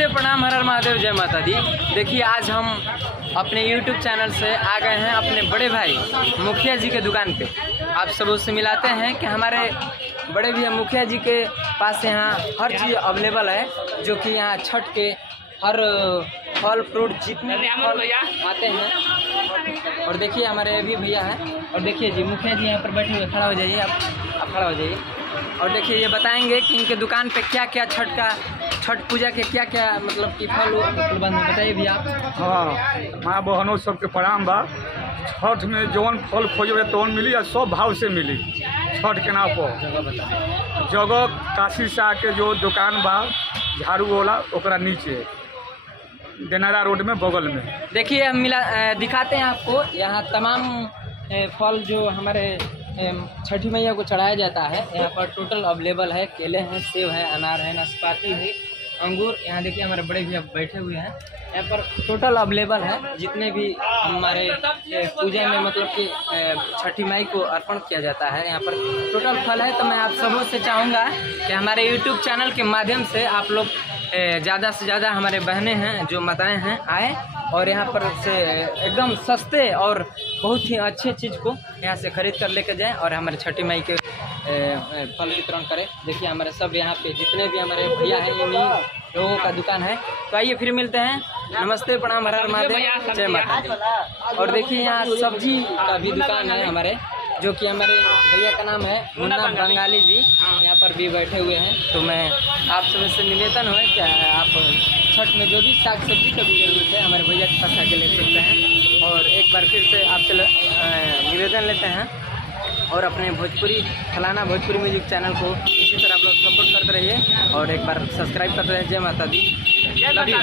नमस्ते, प्रणाम, हर हर महादेव, जय माता दी। देखिए आज हम अपने YouTube चैनल से आ गए हैं अपने बड़े भाई मुखिया जी के दुकान पे। आप सब उससे मिलाते हैं कि हमारे बड़े भैया मुखिया जी के पास यहाँ हर चीज़ अवेलेबल है, जो कि यहाँ छठ के हर फल फ्रूट जितने भी फल आते हैं। और देखिए हमारे अभी भैया हैं, और देखिए जी मुखिया जी यहाँ पर बैठे हुए, खड़ा हो जाइए आप खड़ा हो जाइए। और देखिए ये बताएंगे कि इनके दुकान पे क्या क्या छठ पूजा के क्या क्या मतलब कि फल प्रबंध है, बताइए भैया आप। हाँ, माँ बहनों सबके प्रणाम बा। छठ में जौन फल खोजबे तौन मिली और सब भाव से मिली। छठ के नाम पर जगह काशी शाह के जो दुकान बा झाड़ू वाला ओकरा नीचे देनारा रोड में बगल में। देखिए हम दिखाते हैं आपको यहाँ तमाम फल जो हमारे छठी मैया को चढ़ाया जाता है। यहाँ पर टोटल अवेलेबल है, केले हैं, सेब है, अनार है, नाशपाती है, अंगूर। यहाँ देखिए हमारे बड़े भैया बैठे हुए हैं। यहाँ पर टोटल अवेलेबल है जितने भी हमारे पूजा में मतलब कि छठी माई को अर्पण किया जाता है। यहाँ पर टोटल फल है। तो मैं आप सबों से चाहूँगा कि हमारे यूट्यूब चैनल के माध्यम से आप लोग ज़्यादा से ज़्यादा हमारे बहनें हैं जो माताएँ हैं आए और यहाँ पर से एकदम सस्ते और बहुत ही अच्छे चीज़ को यहाँ से ख़रीद कर लेकर जाएं और हमारे छठी माई के फल वितरण करें। देखिए हमारे सब यहाँ पे जितने भी हमारे भैया हैं इन्हीं लोगों का दुकान है। तो आइए फिर मिलते हैं। नमस्ते, प्रणाम, हर हर महादेव, जय माता दी। और देखिए यहाँ सब्जी का भी दुकान है हमारे, जो कि हमारे भैया का नाम है मुन्ना बंगाली जी, यहाँ पर भी बैठे हुए हैं। तो मैं आप सब से निवेदन है कि आप छठ में जो भी साग सब्जी का भी जरूरत है हमारे भैया के पास आके ले सकते हैं। और एक बार फिर से आपसे निवेदन लेते हैं और अपने भोजपुरी फलाना भोजपुरी म्यूजिक चैनल को इसी तरह आप लोग सपोर्ट करते रहिए और एक बार सब्सक्राइब करते रहिए। जय माता दी, लव यू।